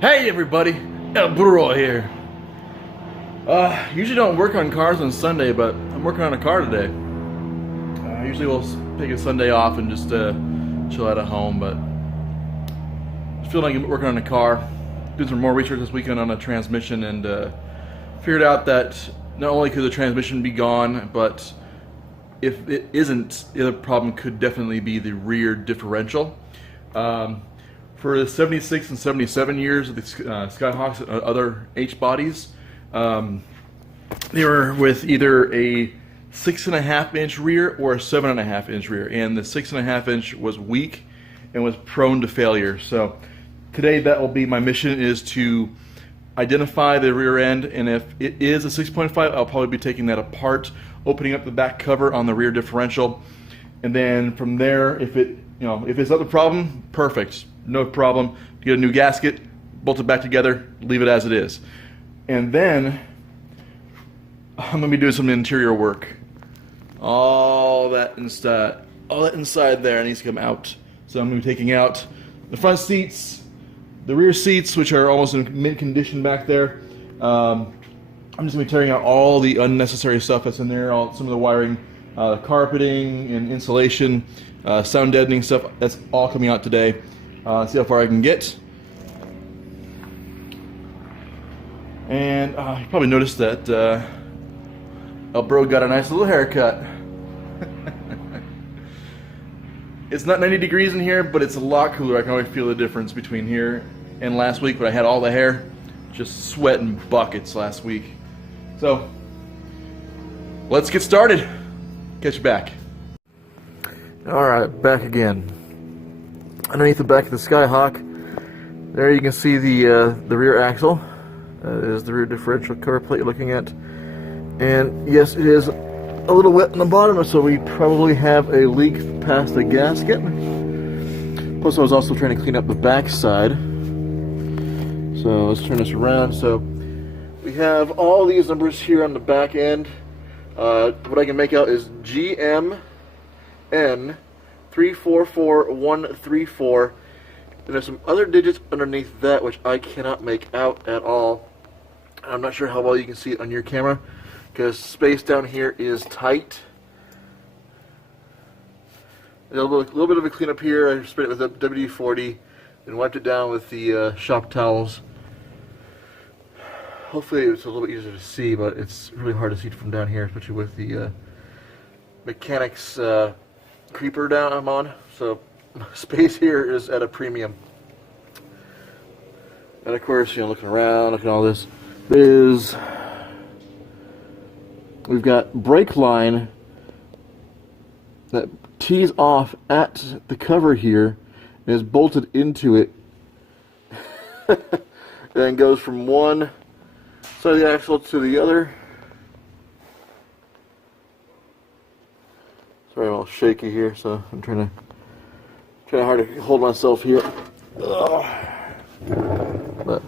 Hey everybody, El Burro here. Usually don't work on cars on Sunday, but I'm working on a car today. Usually we'll take a Sunday off and just chill out at home, but I feel like I'm working on a car. Did some more research this weekend on a transmission and figured out that not only could the transmission be gone, but if it isn't, the other problem could definitely be the rear differential. For the 76 and 77 years of the Skyhawks and other H bodies, they were with either a 6.5 inch rear or a 7.5 inch rear, and the 6.5 inch was weak and was prone to failure. So today that will be my mission, is to identify the rear end, and if it is a 6.5, I'll probably be taking that apart, opening up the back cover on the rear differential, and then from there, if it's not the problem, perfect. No problem. Get a new gasket, bolt it back together, leave it as it is. And then I'm gonna be doing some interior work. All that inside there needs to come out. So I'm gonna be taking out the front seats, the rear seats, which are almost in mint condition back there. I'm just gonna be tearing out all the unnecessary stuff that's in there, some of the wiring, carpeting and insulation, sound deadening stuff. That's all coming out today. See how far I can get. And you probably noticed that El Bro got a nice little haircut. It's not 90 degrees in here, but it's a lot cooler. I can always feel the difference between here and last week when I had all the hair. Just sweating buckets last week. So, let's get started. Catch you back. Alright, back again. Underneath the back of the Skyhawk, there you can see the rear axle. That is the rear differential cover plate you're looking at. And yes, it is a little wet on the bottom, so we probably have a leak past the gasket. Plus I was also trying to clean up the back side. So let's turn this around. So we have all these numbers here on the back end. What I can make out is GMN 344134, and there's some other digits underneath that which I cannot make out at all. I'm not sure how well you can see it on your camera because space down here is tight. A little bit of a cleanup here. I sprayed it with WD-40 and wiped it down with the shop towels. Hopefully it's a little bit easier to see, but it's really hard to see from down here, especially with the mechanics creeper down I'm on, so space here is at a premium. And of course, looking around, looking at all this, we've got brake line that tees off at the cover here and is bolted into it, and then goes from one side of the axle to the other. Sorry, I'm all shaky here, so I'm trying hard to hold myself here. Ugh. But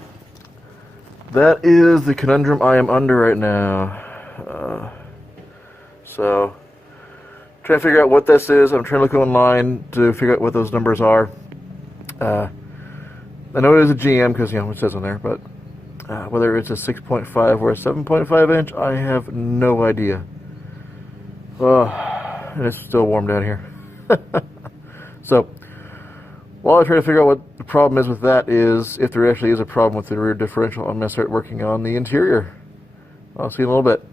that is the conundrum I am under right now. So trying to figure out what this is. I'm trying to look online to figure out what those numbers are. I know it is a GM because it says on there, but whether it's a 6.5 or a 7.5 inch, I have no idea. And it's still warm down here. So, while I try to figure out what the problem is with that, is if there actually is a problem with the rear differential, I'm going to start working on the interior. I'll see you in a little bit.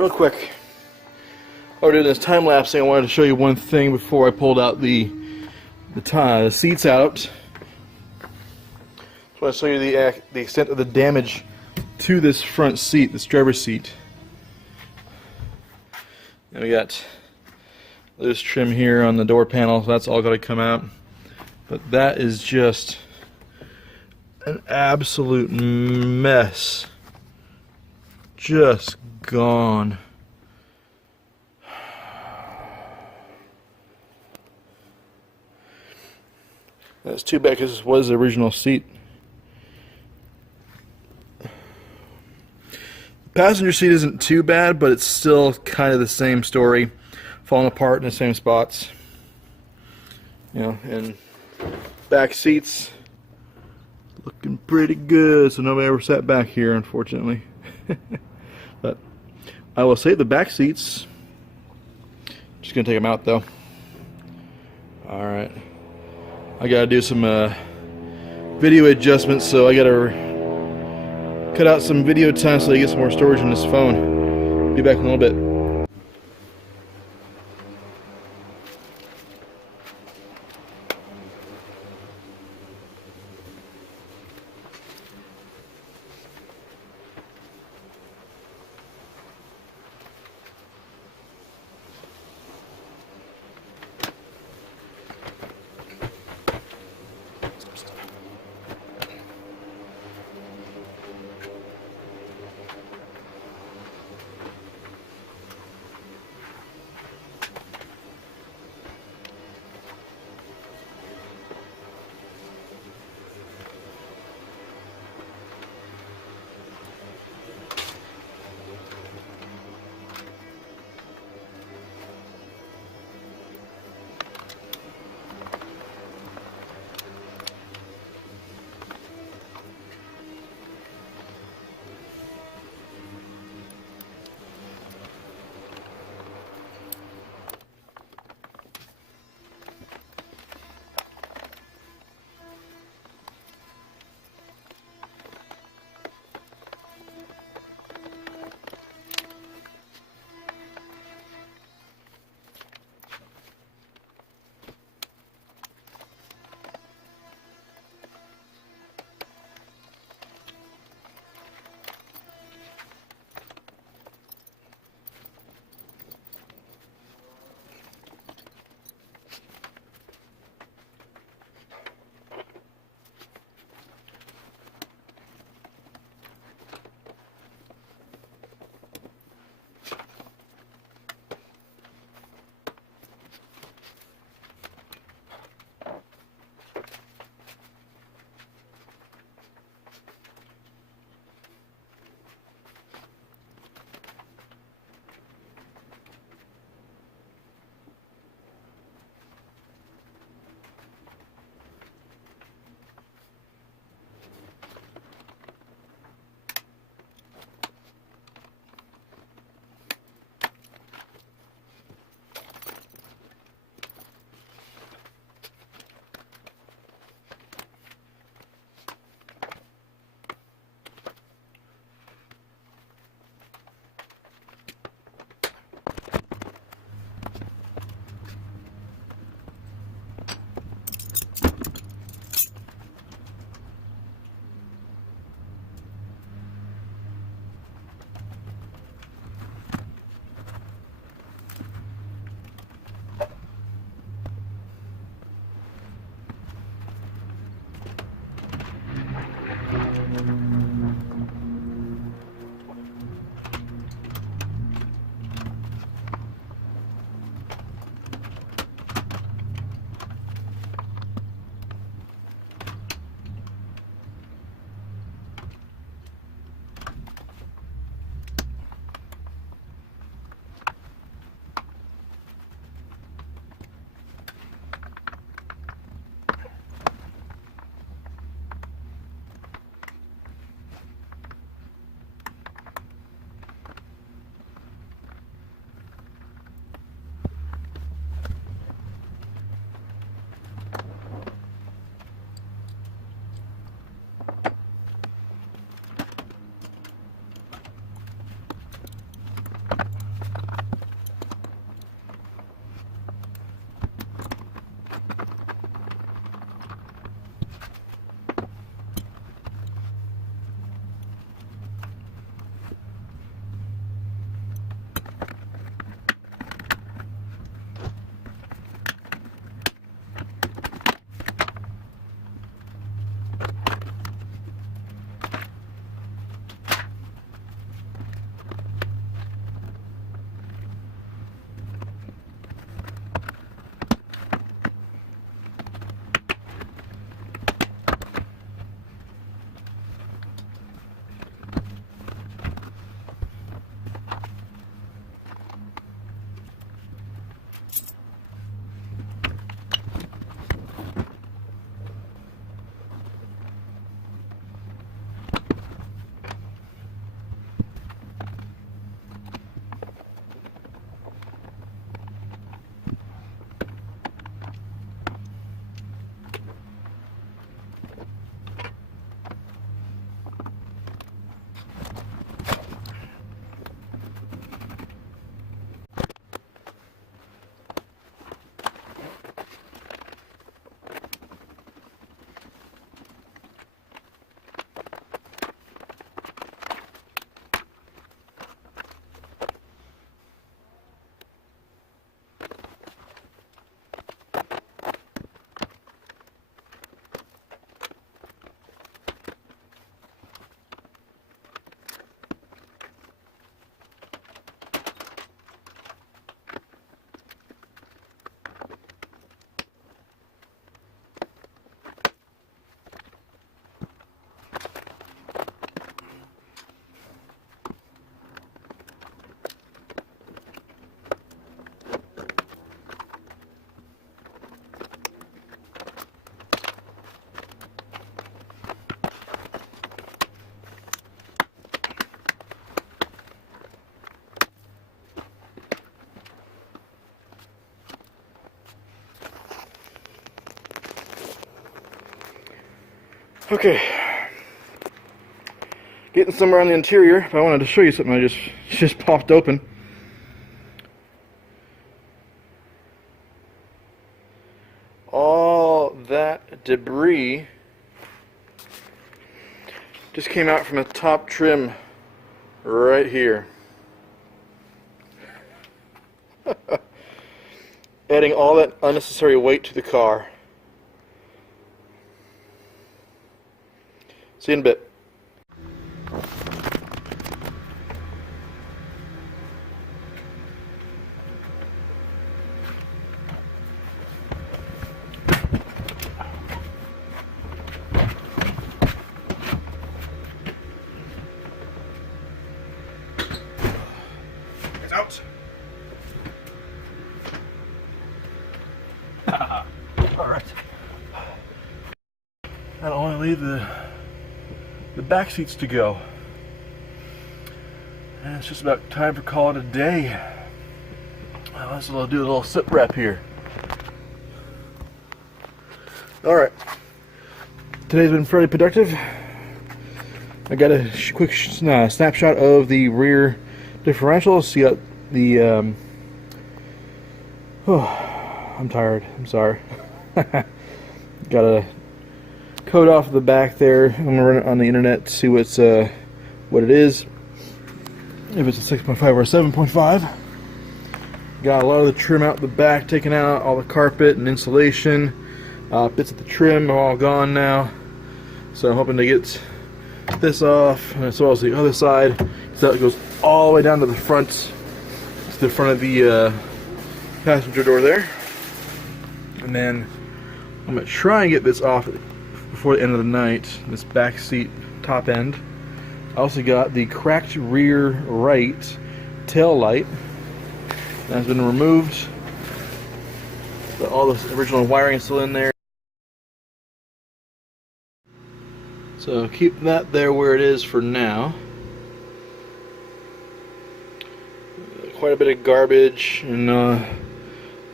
real quick, while we're doing this time lapsing, I wanted to show you one thing before I pulled out the seats out. I want to show you the extent of the damage to this front seat, this driver's seat. And we got loose trim here on the door panel, so that's all got to come out. But that is just an absolute mess. Just gone. That's too bad because this was the original seat. The passenger seat isn't too bad, but it's still kind of the same story, falling apart in the same spots. You know, and back seats looking pretty good, so nobody ever sat back here, unfortunately. But I will say the back seats, just gonna take them out though. Alright, I gotta do some video adjustments, so I gotta cut out some video time so I get some more storage in this phone. Be back in a little bit. Okay, getting somewhere on the interior. If I wanted to show you something, I just popped open. All that debris just came out from the top trim right here. Adding all that unnecessary weight to the car. See you in a bit. It's out. All right. That'll only leave the back seats to go. And it's just about time for calling it a day. Let's do a little sit rep here. Alright. Today's been fairly productive. I got a quick snapshot of the rear differential. See the I'm tired. I'm sorry. Got a code off the back there. I'm gonna run it on the internet to see what it is. If it's a 6.5 or a 7.5. Got a lot of the trim out the back, taken out, all the carpet and insulation. Bits of the trim are all gone now. So I'm hoping to get this off, and as well as the other side. So that goes all the way down to the front of the passenger door there. And then I'm gonna try and get this off before the end of the night. This back seat top end. I also got the cracked rear right tail light that has been removed, but all the original wiring is still in there. So keep that there where it is for now. Quite a bit of garbage, and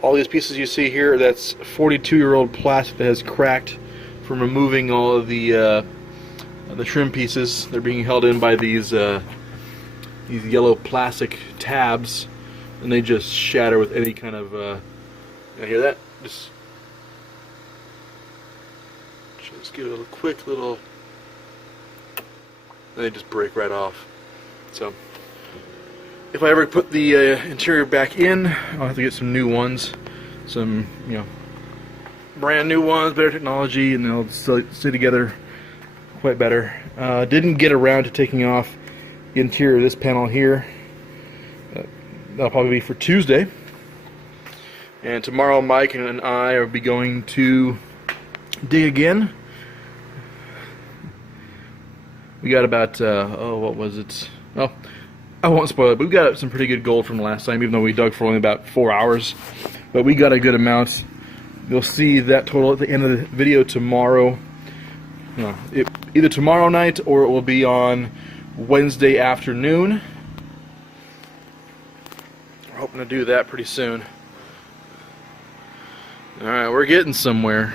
all these pieces you see here, that's 42-year-old plastic that has cracked from removing all of the trim pieces. They're being held in by these yellow plastic tabs, and they just shatter with any kind of you hear that? Just give it a quick little, and they just break right off. So if I ever put the interior back in, I'll have to get some new ones, some brand new ones, better technology, and they'll stay together quite better. Didn't get around to taking off the interior of this panel here. That'll probably be for Tuesday. And tomorrow Mike and I will be going to dig again. We got about, what was it? Oh, I won't spoil it, but we got some pretty good gold from the last time, even though we dug for only about 4 hours. But we got a good amount. You'll see that total at the end of the video tomorrow. Either tomorrow night or it will be on Wednesday afternoon. We're hoping to do that pretty soon. Alright, we're getting somewhere.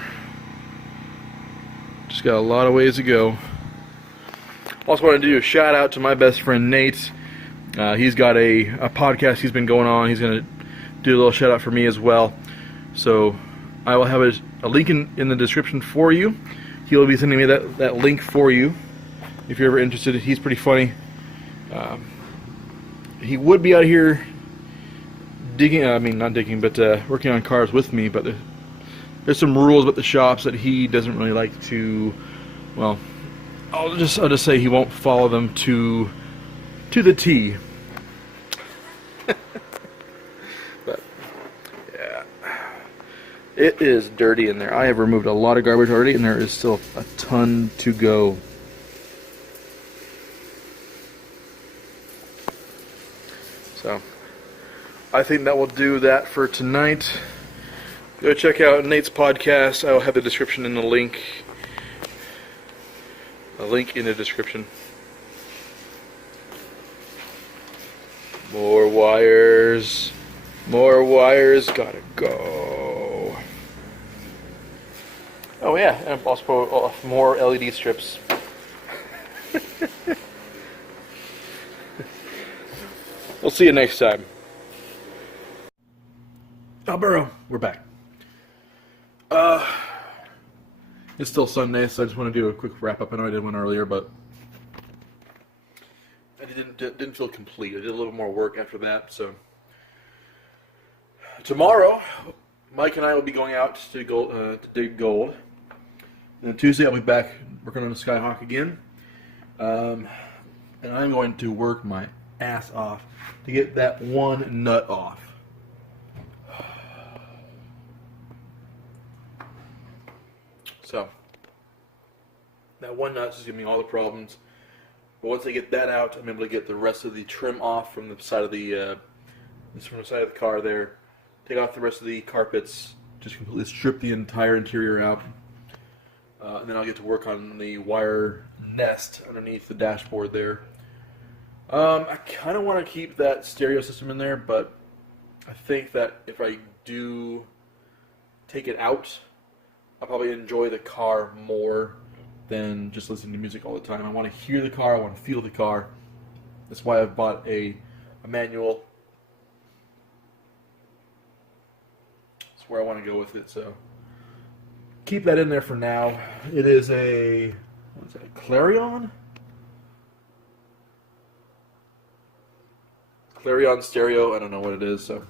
Just got a lot of ways to go. Also want to do a shout out to my best friend Nate. He's got a podcast he's been going on. He's going to do a little shout out for me as well. So I will have a link in the description for you. He'll be sending me that link for you if you're ever interested. He's pretty funny. He would be out here digging, not digging, but working on cars with me, but there's some rules about the shops that he doesn't really like to, well, I'll just say he won't follow them to the T. But yeah, it is dirty in there. I have removed a lot of garbage already, and there is still a ton to go. So I think that will do that for tonight. Go check out Nate's podcast. I will have the description in the link. A link in the description. More wires. More wires. Gotta go. Oh yeah, and also put more LED strips. We'll see you next time. Burrow, we're back. It's still Sunday, so I just want to do a quick wrap up. I know I did one earlier, but I didn't feel complete. I did a little more work after that. So tomorrow, Mike and I will be going out to dig gold. And then Tuesday, I'll be back working on the Skyhawk again. And I'm going to work my ass off to get that one nut off. So, that one nut's just giving me all the problems. But once I get that out, I'm able to get the rest of the trim off from the side of the car there. Take off the rest of the carpets, just completely strip the entire interior out. And then I'll get to work on the wire nest underneath the dashboard there. I kind of want to keep that stereo system in there, but I think that if I do take it out, I'll probably enjoy the car more than just listening to music all the time. I want to hear the car, I want to feel the car. That's why I've bought a manual. That's where I want to go with it, so keep that in there for now. It is a, what is that, Clarion? Clarion stereo, I don't know what it is, so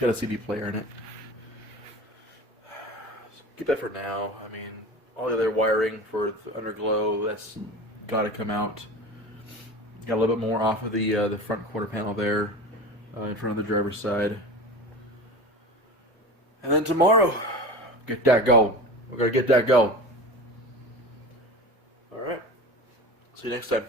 got a CD player in it. Keep that for now. I mean, all the other wiring for the underglow, that's got to come out. Got a little bit more off of the front quarter panel there, in front of the driver's side. And then tomorrow, get that gold. We're gonna get that gold. All right. See you next time.